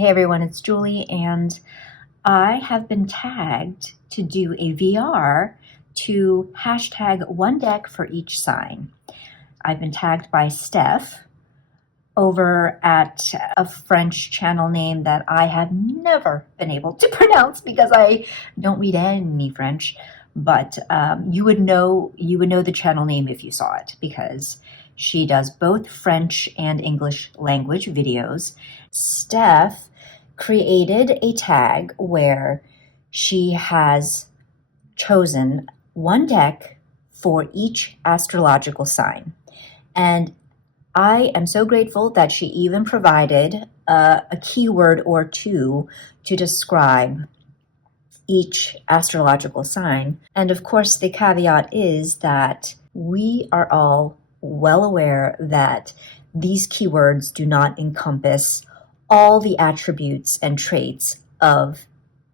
Hey everyone, it's Julie, and I have been tagged to do a VR to hashtag one deck for each sign. I've been tagged by Steph over at a French channel name that I have never been able to pronounce because I don't read any French, but you would know the channel name if you saw it because she does both French and English language videos. Steph created a tag where she has chosen one deck for each astrological sign. And I am so grateful that she even provided a keyword or two to describe each astrological sign. And of course, the caveat is that we are all well aware that these keywords do not encompass all the attributes and traits of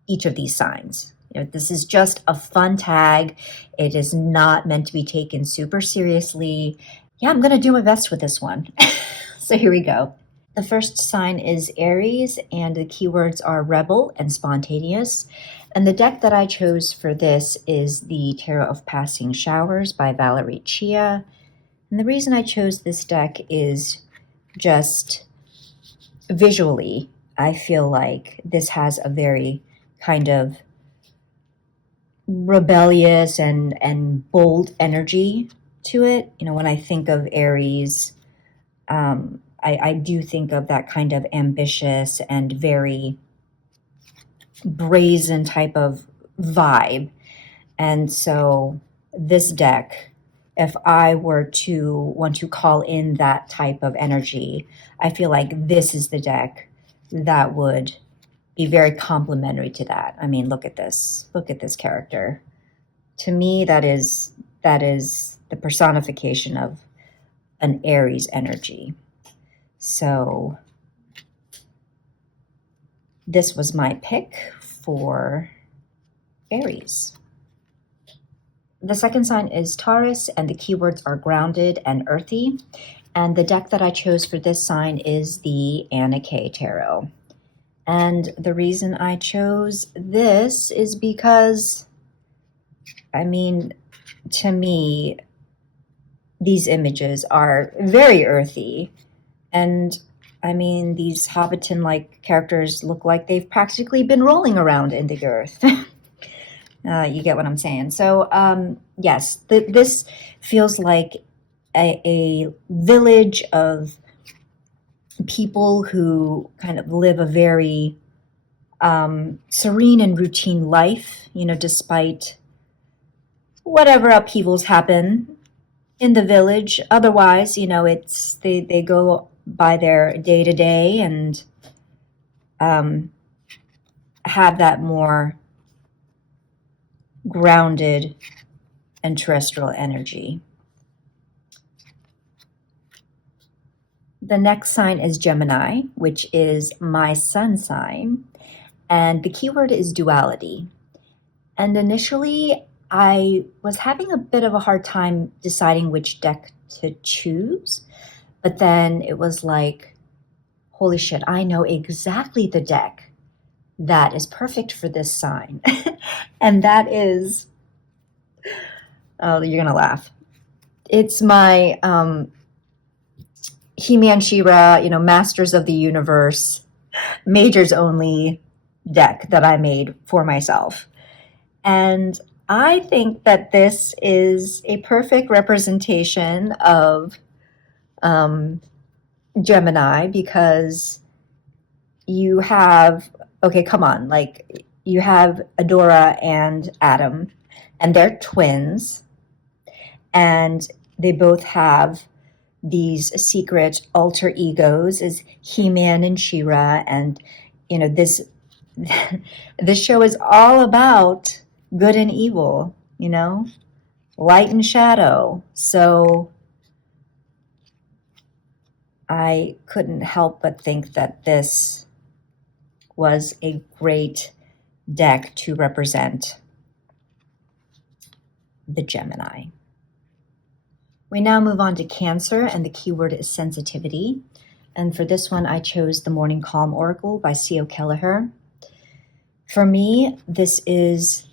each of these signs. This is just a fun tag. It is not meant to be taken super seriously. Yeah, I'm going to do my best with this one. So here we go. The first sign is Aries, and the keywords are rebel and spontaneous. And the deck that I chose for this is the Tarot of Passing Showers by Valerie Chia. And the reason I chose this deck is just visually, I feel like this has a very kind of rebellious and bold energy to it. When I think of Aries, I do think of that kind of ambitious and very brazen type of vibe. And so this deck, if I were to want to call in that type of energy, I feel like this is the deck that would be very complementary to that. I mean, look at this. Look at this character. To me, that is the personification of an Aries energy. So this was my pick for Aries. The second sign is Taurus, and the keywords are grounded and earthy. And the deck that I chose for this sign is the Anna K Tarot. And the reason I chose this is because, to me, these images are very earthy. And these Hobbiton-like characters look like they've practically been rolling around in the earth. You get what I'm saying. So, yes, this feels like a village of people who kind of live a very serene and routine life, despite whatever upheavals happen in the village. Otherwise, it's they go by their day to day and have that more grounded and terrestrial energy. The next sign is Gemini, which is my sun sign, and the keyword is duality. And initially, I was having a bit of a hard time deciding which deck to choose, but then it was like, holy shit, I know exactly the deck that is perfect for this sign. And that is, oh, you're going to laugh. It's my He-Man, She-Ra, Masters of the Universe, Majors Only deck that I made for myself. And I think that this is a perfect representation of Gemini because you have, okay, come on, like you have Adora and Adam, and they're twins, and they both have these secret alter egos as He-Man and She-Ra, and this show is all about good and evil, light and shadow. So I couldn't help but think that this was a great deck to represent the Gemini. We now move on to Cancer, and the keyword is sensitivity. And for this one, I chose the Morning Calm Oracle by Kelleher. For me, this is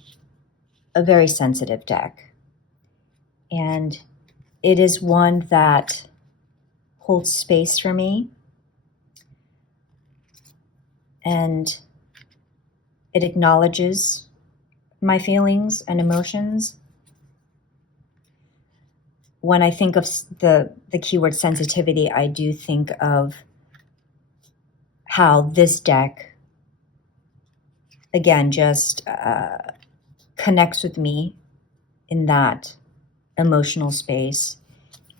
a very sensitive deck. And it is one that holds space for me. And it acknowledges my feelings and emotions. When I think of the keyword sensitivity, I do think of how this deck, again, just connects with me in that emotional space.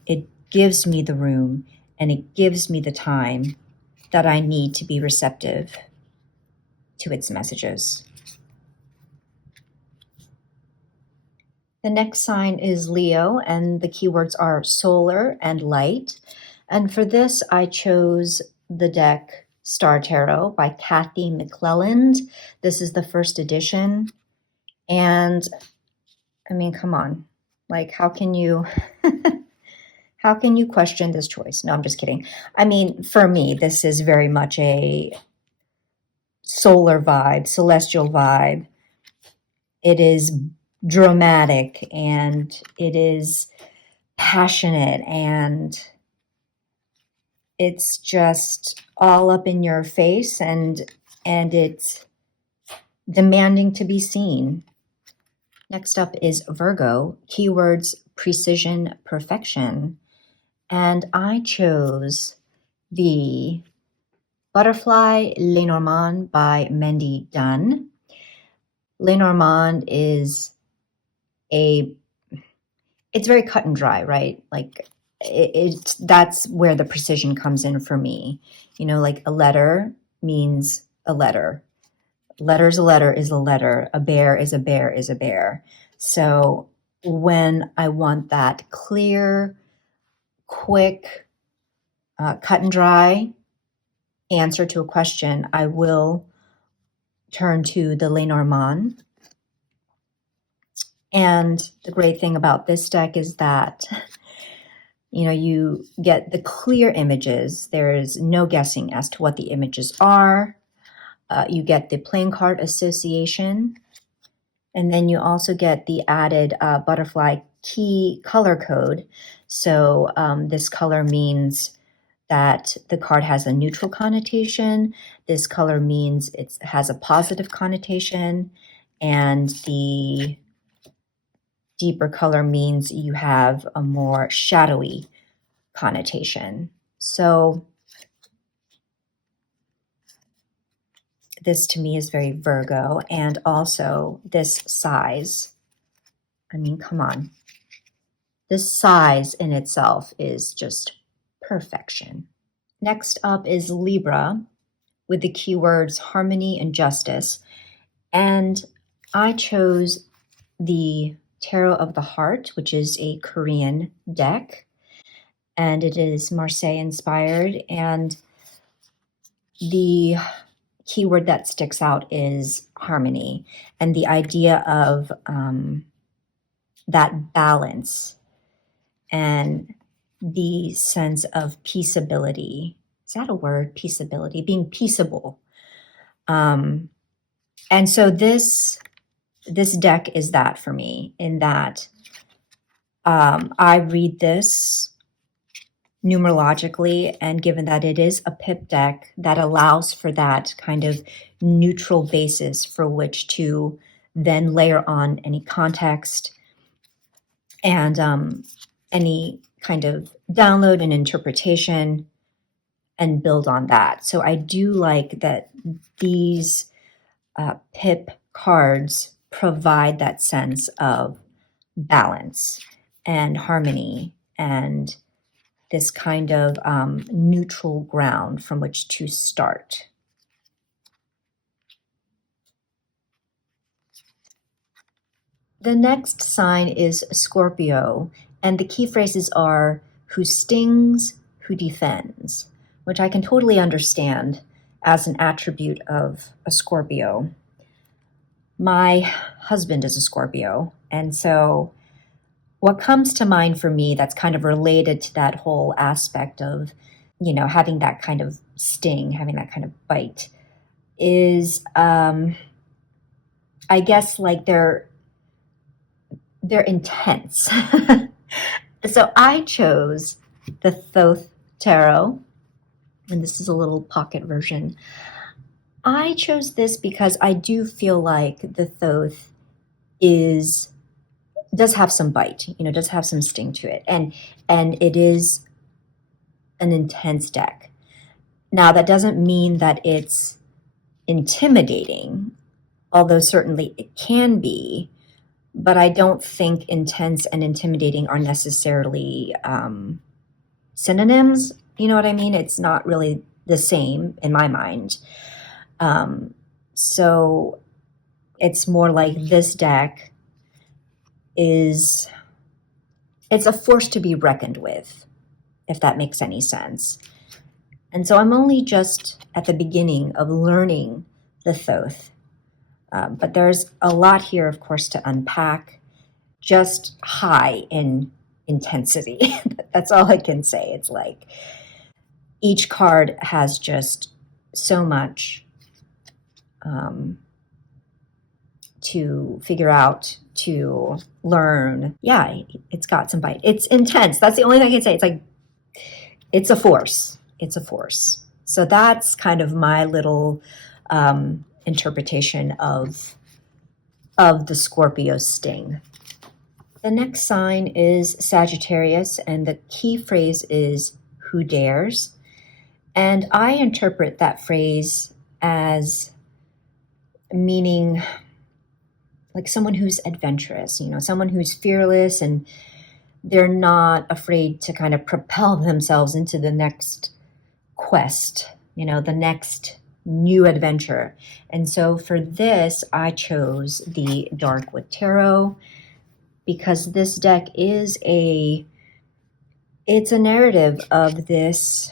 It gives me the room and it gives me the time that I need to be receptive to its messages. The next sign is Leo, and the keywords are solar and light. And for this, I chose the deck Star Tarot by Kathy McClelland. This is the first edition. And I mean, come on, like, how can you question this choice? No, I'm just kidding. I mean, for me, this is very much a solar vibe, celestial vibe. It is dramatic and it is passionate and it's just all up in your face and it's demanding to be seen. Next up is Virgo, keywords precision, perfection. And I chose the Butterfly Lenormand by Mendy Dunn. Lenormand is it's very cut and dry, right? Like that's where the precision comes in for me. You know, like a letter means a letter. Letter's a letter is a letter. A bear is a bear is a bear. So when I want that clear, quick, cut and dry answer to a question, I will turn to the Lenormand. And the great thing about this deck is that, you know, you get the clear images. There is no guessing as to what the images are. You get the playing card association. And then you also get the added butterfly key color code. So this color means that the card has a neutral connotation. This color means it has a positive connotation. And the deeper color means you have a more shadowy connotation. So this to me is very Virgo, and also this size. I mean, come on. This size in itself is just perfection. Next up is Libra with the keywords harmony and justice. And I chose the Tarot of the Heart, which is a Korean deck, and it is Marseille inspired. And the keyword that sticks out is harmony and the idea of that balance and the sense of peaceability. Is that a word? Peaceability, being peaceable. And so this deck is that for me, in that I read this numerologically, and given that it is a pip deck, that allows for that kind of neutral basis for which to then layer on any context and any kind of download and interpretation and build on that. So I do like that these pip cards provide that sense of balance and harmony and this kind of neutral ground from which to start. The next sign is Scorpio, and the key phrases are who stings, who defends, which I can totally understand as an attribute of a Scorpio. My husband is a Scorpio, and so what comes to mind for me that's kind of related to that whole aspect of you know, having that kind of sting, having that kind of bite is, I guess, like they're intense. So I chose the Thoth Tarot, and this is a little pocket version. I chose this because I do feel like the Thoth does have some bite, you know, does have some sting to it, and it is an intense deck. Now, that doesn't mean that it's intimidating, although certainly it can be, but I don't think intense and intimidating are necessarily synonyms. You know what I mean? It's not really the same in my mind. So it's more like this deck it's a force to be reckoned with, if that makes any sense. And so I'm only just at the beginning of learning the Thoth. But there's a lot here, of course, to unpack, just high in intensity. That's all I can say. It's like each card has just so much to figure out, to learn. Yeah, it's got some bite. It's intense. That's the only thing I can say. It's like, it's a force. It's a force. So that's kind of my little interpretation of the Scorpio sting. The next sign is Sagittarius, and the key phrase is "who dares?" And I interpret that phrase as meaning like someone who's adventurous, you know, someone who's fearless, and they're not afraid to kind of propel themselves into the next quest, you know, the next new adventure. And so for this, I chose the Darkwood Tarot because this deck is it's a narrative of this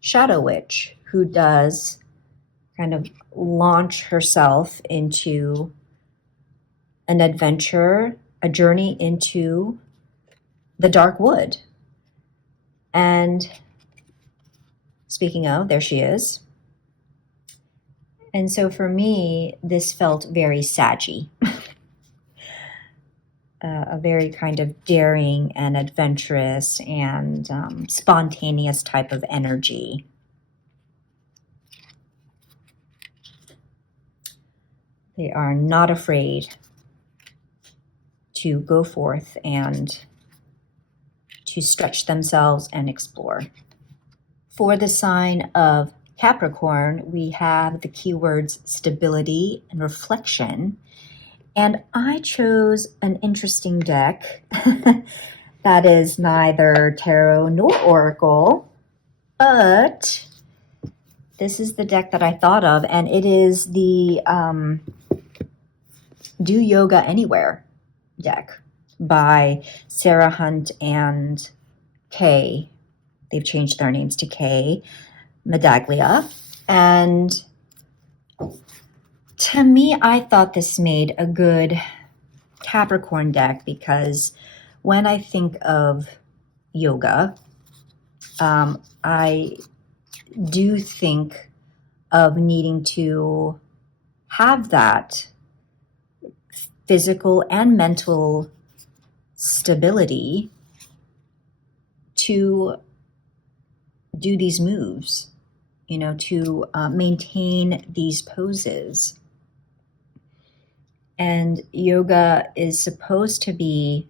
shadow witch who does kind of launch herself into an adventure, a journey into the dark wood. And speaking of, there she is. And so for me, this felt very saggy. A very kind of daring and adventurous and spontaneous type of energy. They are not afraid to go forth and to stretch themselves and explore. For the sign of Capricorn, we have the keywords stability and reflection. And I chose an interesting deck that is neither tarot nor oracle, but this is the deck that I thought of, and it is the Do Yoga Anywhere deck by Sarah Hunt and Kay. They've changed their names to Kay Medaglia. And to me, I thought this made a good Capricorn deck because when I think of yoga, I do think of needing to have that physical and mental stability to do these moves, you know, to maintain these poses. And yoga is supposed to be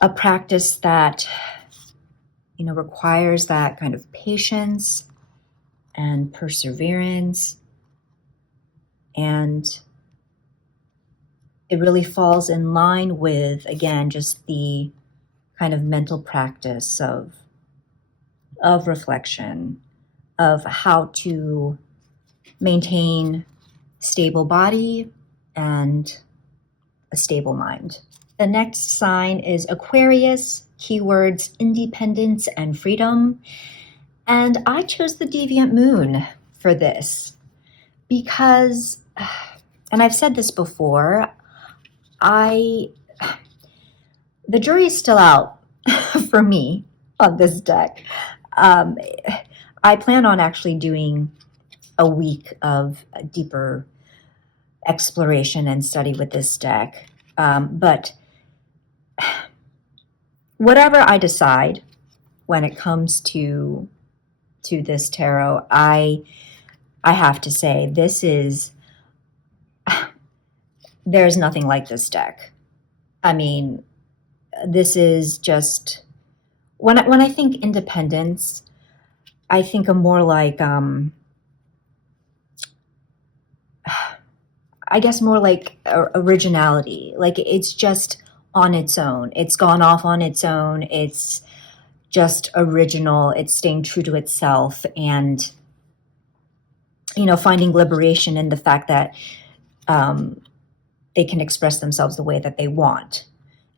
a practice that, you know, requires that kind of patience and perseverance. And it really falls in line with, again, just the kind of mental practice of reflection, of how to maintain stable body and a stable mind. The next sign is Aquarius, keywords independence and freedom. And I chose the Deviant Moon for this because, and I've said this before, the jury is still out for me on this deck. I plan on actually doing a week of deeper exploration and study with this deck. But whatever I decide when it comes to this tarot, I have to say there's nothing like this deck. I mean, this is just, when I think independence, I think of more like, I guess more like originality. Like, it's just on its own. It's gone off on its own. It's just original. It's staying true to itself, and, you know, finding liberation in the fact that they can express themselves the way that they want.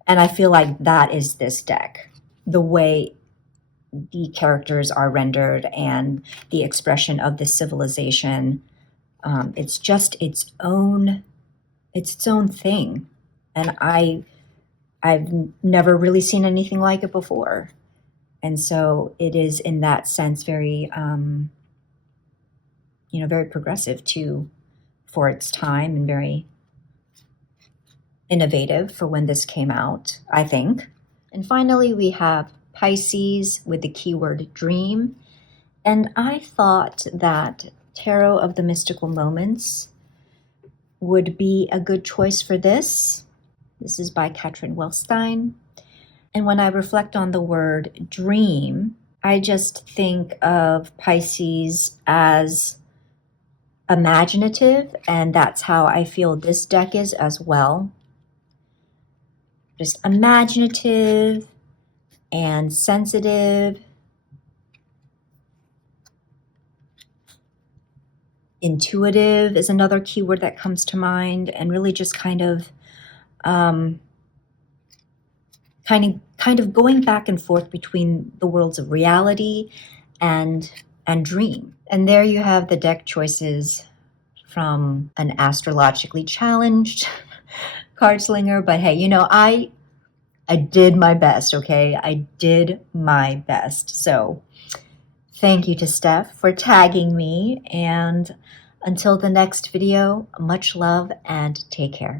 And I feel like that is this deck. The way the characters are rendered and the expression of this civilization, it's just its own thing. And I've never really seen anything like it before. And so it is, in that sense, very, very progressive for its time, and very innovative for when this came out, I think. And finally, we have Pisces with the keyword dream. And I thought that Tarot of the Mystical Moments would be a good choice for this. This is by Catrin Welz-Stein. And when I reflect on the word dream, I just think of Pisces as imaginative, and that's how I feel this deck is as well. Just imaginative and sensitive, intuitive is another keyword that comes to mind, and really just kind of going back and forth between the worlds of reality and dream. And there you have the deck choices from an astrologically challenged card slinger. But hey, I did my best, okay? I did my best. So thank you to Steph for tagging me. And until the next video, much love and take care.